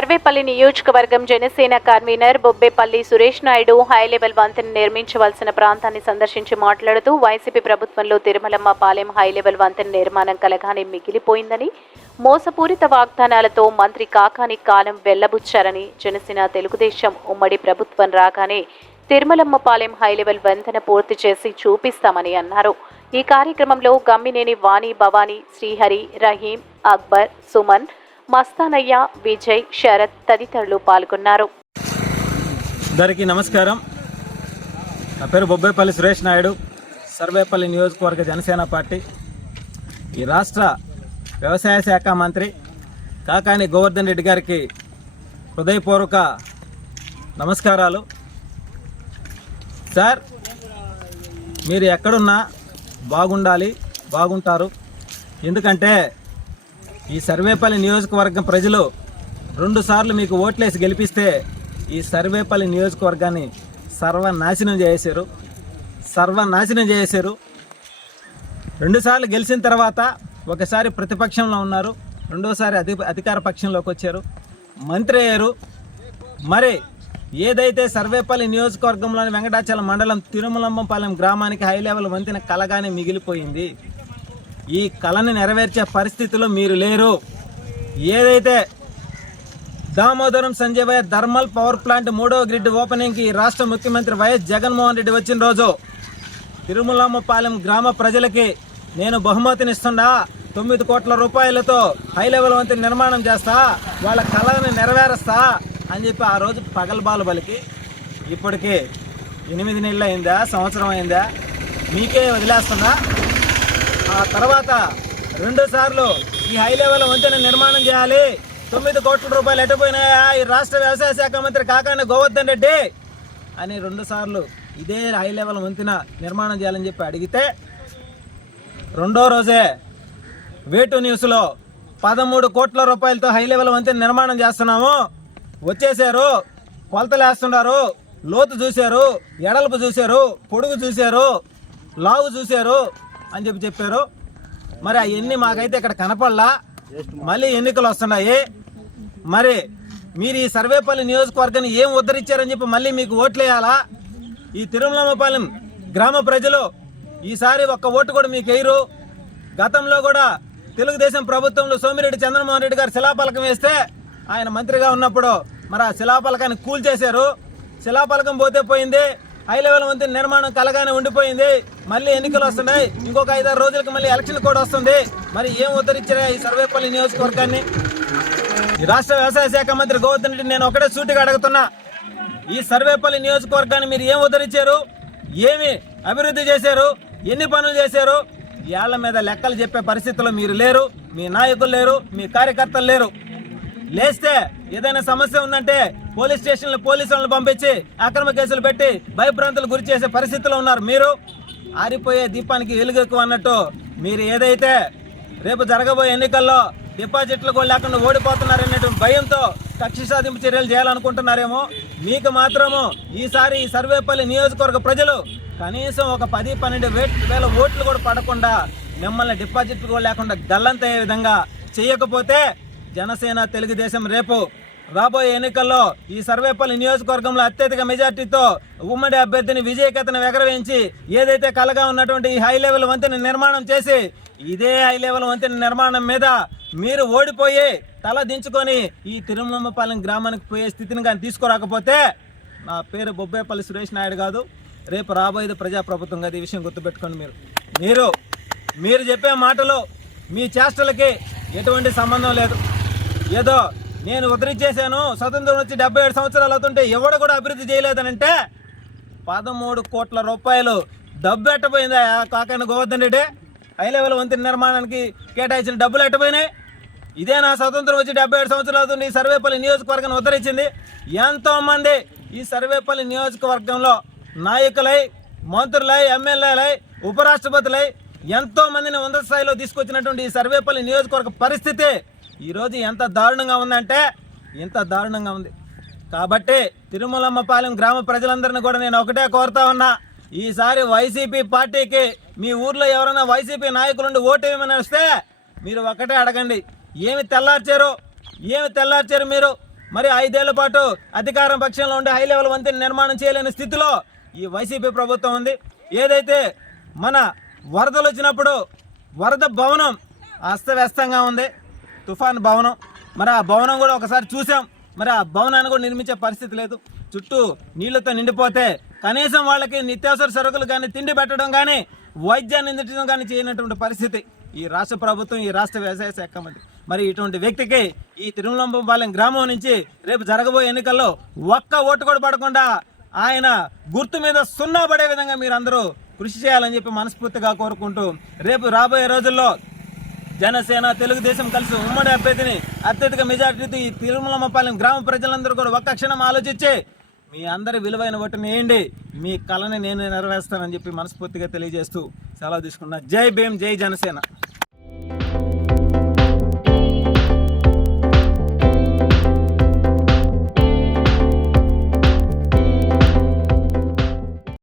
సర్వేపల్లి నియోజకవర్గం Janasena convener Bobbepalli Suresh Naidu high level వంతెన నిర్మించవలసిన ప్రాంతాన్ని సందర్శించి మాట్లాడుతూ వైసీపీ ప్రభుత్వంలో తిరుమలమ్మ పాలెం హైలెవెల్ వంతెన నిర్మాణం కలగానే మిగిలిపోయిందని, మోసపూరిత వాగ్దానాలతో మంత్రి కాకాని కాలం వెళ్లబుచ్చారని, జనసేన తెలుగుదేశం ఉమ్మడి ప్రభుత్వం రాగానే తిరుమలమ్మ పాలెం హైలెవెల్ వంతెన పూర్తి చేసి చూపిస్తామని అన్నారు. ఈ కార్యక్రమంలో గమ్మినేని వాణి భవానీ, శ్రీహరి, రహీం, అక్బర్, సుమన్, మస్తానయ్య, విజయ్, శరత్ తదితరులు పాల్గొన్నారు. అందరికీ నమస్కారం. నా పేరు బొబ్బేపల్లి సురేష్ నాయుడు, సర్వేపల్లి నియోజకవర్గ జనసేన పార్టీ. ఈ రాష్ట్ర వ్యవసాయ శాఖ మంత్రి కాకాని గోవర్ధన్ రెడ్డి గారికి హృదయపూర్వక నమస్కారాలు. సార్, మీరు ఎక్కడున్నా బాగుండాలి, బాగుంటారు. ఎందుకంటే ఈ సర్వేపల్లి నియోజకవర్గం ప్రజలు 2 సార్లు మీకు ఓట్లేసి గెలిపిస్తే ఈ సర్వేపల్లి నియోజకవర్గాన్ని సర్వనాశనం చేశారు. 2 సార్లు గెలిచిన తర్వాత ఒకసారి ప్రతిపక్షంలో ఉన్నారు, రెండోసారి అధికార పక్షంలోకి వచ్చారు, మంత్రి అయ్యారు. మరి ఏదైతే సర్వేపల్లి నియోజకవర్గంలోని వెంకటాచలం మండలం తిరుమలమ్మపాలెం గ్రామానికి హై లెవెల్ వంతెన కలగానే మిగిలిపోయింది. ఈ కళని నెరవేర్చే పరిస్థితిలో మీరు లేరు. ఏదైతే Damodaram Sanjay thermal power plant 3వ గ్రిడ్ ఓపెనింగ్కి రాష్ట్ర ముఖ్యమంత్రి వైఎస్ జగన్మోహన్ రెడ్డి వచ్చిన రోజు తిరుమలమ్మపాలెం గ్రామ ప్రజలకి నేను బహుమతినిస్తుండా 9 కోట్ల రూపాయలతో హై లెవెల్ వంతెన నిర్మాణం చేస్తా, వాళ్ళ కళని నెరవేరుస్తా అని చెప్పి ఆ రోజు పగలబాలు బలికి ఇప్పటికి 8 నెలలు అయిందా, సంవత్సరం అయిందా, మీకే వదిలేస్తుందా? ఆ తర్వాత 2 సార్లు ఈ హై లెవెల్ వంతెన నిర్మాణం చేయాలి, 9 కోట్ల రూపాయలు ఎటుపోయినాయా ఈ రాష్ట్ర వ్యవసాయ శాఖ మంత్రి కాకాని గోవర్ధన్ రెడ్డి అని 2 సార్లు ఇదే హై లెవెల్ వంతెన నిర్మాణం చేయాలని చెప్పి అడిగితే, 2వ రోజే వేటు న్యూస్లో 13 కోట్ల రూపాయలతో హై లెవెల్ వంతెన నిర్మాణం చేస్తున్నాము, వచ్చేసారు, కొలతలు వేస్తున్నారు, లోతు చూశారు, ఎడల్పు చూశారు, పొడుగు చూశారు, లావు చూశారు అని చెప్పారు. మరి అవన్నీ మాకైతే ఇక్కడ కనపడలా. మళ్ళీ ఎన్నికలు వస్తున్నాయి. మరి మీరు ఈ సర్వేపల్లి నియోజకవర్గాన్ని ఏం ఉద్ధరించారని చెప్పి మళ్ళీ మీకు ఓట్లు వేయాలా? ఈ తిరుమలమ్మపాలెం గ్రామ ప్రజలు ఈసారి ఒక్క ఓటు కూడా మీకు వేయరు. గతంలో కూడా తెలుగుదేశం ప్రభుత్వంలో సోమిరెడ్డి చంద్రమోహన్ రెడ్డి గారు శిలాపలకం వేస్తే ఆయన మంత్రిగా ఉన్నప్పుడు మరి ఆ శిలాపలకాన్ని కూల్చేశారు. శిలాపలకం పోతే పోయింది, హై లెవెల్ వంతెన నిర్మాణం కలగానే ఉండిపోయింది. మళ్ళీ ఎన్నికలు వస్తున్నాయి, ఇంకొక 5-6 రోజులకు మళ్ళీ ఎలక్షన్ కూడా వస్తుంది. మరి ఏం ఉద్ధరించారా ఈ సర్వేపల్లి నియోజకవర్గాన్ని? ఈ రాష్ట్ర వ్యవసాయ శాఖ మంత్రి గోవర్ధన్ రెడ్డి నేను ఒకటే సూటిగా అడుగుతున్నా, ఈ సర్వేపల్లి నియోజకవర్గాన్ని మీరు ఏం ఉద్ధరించారు, ఏమి అభివృద్ధి చేశారు, ఎన్ని పనులు చేశారు? ఏళ్ల మీద లెక్కలు చెప్పే పరిస్థితుల్లో మీరు లేరు, మీ నాయకులు లేరు, మీ కార్యకర్తలు లేరు. లేస్తే ఏదైనా సమస్య ఉందంటే పోలీస్ స్టేషన్లో పోలీసులను పంపించి అక్రమ కేసులు పెట్టి భయభ్రాంతులు గురి చేసే పరిస్థితిలో ఉన్నారు మీరు. ఆరిపోయే దీపానికి వెలుగు ఎక్కువ అన్నట్టు మీరు ఏదైతే రేపు జరగబోయే ఎన్నికల్లో డిపాజిట్లు కూడా లేకుండా ఓడిపోతున్నారనేటువంటి భయంతో కక్ష సాధింపు చర్యలు చేయాలనుకుంటున్నారేమో. మీకు మాత్రము ఈసారి ఈ సర్వేపల్లి నియోజకవర్గ ప్రజలు కనీసం ఒక 10-12 వేల ఓట్లు కూడా పడకుండా మిమ్మల్ని డిపాజిట్లు కూడా లేకుండా గల్లంతయ్యే విధంగా చేయకపోతే జనసేన తెలుగుదేశం రేపు రాబోయే ఎన్నికల్లో ఈ సర్వేపల్లి నియోజకవర్గంలో అత్యధిక మెజార్టీతో ఉమ్మడి అభ్యర్థిని విజయకేతనం ఎగరవేయించి ఏదైతే కలగా ఉన్నటువంటి ఈ హై లెవెల్ వంతెన నిర్మాణం చేసి ఇదే హై లెవెల్ వంతెన నిర్మాణం మీద మీరు ఓడిపోయి తల దించుకొని ఈ తిరుమలమ్మపాలెం గ్రామానికి పోయే స్థితిని కానీ తీసుకురాకపోతే నా పేరు బొబ్బేపల్లి సురేష్ నాయుడు కాదు, రేపు రాబోయేది ప్రజాప్రభుత్వం కాదు. ఈ విషయం గుర్తుపెట్టుకోండి. మీరు చెప్పే మాటలు మీ చేష్టలకి ఎటువంటి సంబంధం లేదు. ఏదో నేను ఉద్ధరించేశాను, స్వతంత్రం వచ్చి 77 సంవత్సరాలు అవుతుంటే ఎవడు కూడా అభివృద్ధి చేయలేదనంటే 13 కోట్ల రూపాయలు డబ్బు ఎట్టపోయిందా కాకాని గోవర్ధన్ రెడ్డి? హై లెవెల్ వంతెన నిర్మాణానికి కేటాయించిన డబ్బులు ఎట్టపోయినాయి? ఇదే నా స్వతంత్రం వచ్చి 77 సంవత్సరాలు అవుతుంది ఈ సర్వేపల్లి నియోజకవర్గాన్ని ఉద్ధరించింది. ఎంతోమంది ఈ సర్వేపల్లి నియోజకవర్గంలో నాయకులై, మంత్రులై, ఎమ్మెల్యేలై, ఉపరాష్ట్రపతులై ఎంతో మందిని ఉన్నత స్థాయిలో తీసుకొచ్చినటువంటి ఈ సర్వేపల్లి నియోజకవర్గ పరిస్థితి ఈరోజు ఎంత దారుణంగా ఉందంటే ఇంత దారుణంగా ఉంది. కాబట్టి తిరుమలమ్మపాలెం గ్రామ ప్రజలందరినీ కూడా నేను ఒకటే కోరుతా ఉన్నా, ఈసారి వైసీపీ పార్టీకి మీ ఊర్లో ఎవరైనా వైసీపీ నాయకులుండి ఓటు వేయమని వస్తే మీరు ఒకటే అడగండి, ఏమి తెల్లార్చారు మీరు? మరి 5 ఏళ్ల పాటు అధికారం పక్షంలో ఉండి హై లెవెల్ వంతెన నిర్మాణం చేయలేని స్థితిలో ఈ వైసీపీ ప్రభుత్వం ఉంది. ఏదైతే మన వరదలు వచ్చినప్పుడు వరద భవనం అస్తవ్యస్తంగా ఉంది, తుఫాన్ భవనం, మరి ఆ భవనం కూడా ఒకసారి చూసాం. మరి ఆ భవనాన్ని కూడా నిర్మించే పరిస్థితి లేదు. చుట్టూ నీళ్లతో నిండిపోతే కనీసం వాళ్ళకి నిత్యావసర సరుకులు కానీ, తిండి పెట్టడం కానీ, వైద్యాన్ని అందించడం కానీ చేయనటువంటి పరిస్థితి ఈ రాష్ట్ర ప్రభుత్వం, ఈ రాష్ట్ర వ్యవసాయ శాఖ మంత్రి. మరి ఇటువంటి వ్యక్తికి ఈ తిరుమలంపాలెం గ్రామం నుంచి రేపు జరగబోయే ఎన్నికల్లో ఒక్క ఓటు కూడా పడకుండా ఆయన గుర్తు మీద 0 పడే విధంగా మీరు అందరూ కృషి చేయాలని చెప్పి మనస్ఫూర్తిగా కోరుకుంటూ, రేపు రాబోయే రోజుల్లో జనసేన, తెలుగుదేశం కలిసి ఉమ్మడి అభ్యర్థిని అత్యధిక మెజార్టీతో ఈ తిరుమలంపాలెం గ్రామ ప్రజలందరూ కూడా ఒక్క క్షణం ఆలోచించి మీ అందరి విలువైన ఓటుని వేయండి. మీ కళని నేను నెరవేరుస్తానని చెప్పి మనస్ఫూర్తిగా తెలియజేస్తూ సెలవు తీసుకున్నా. జై భీమ్, జై జనసేన.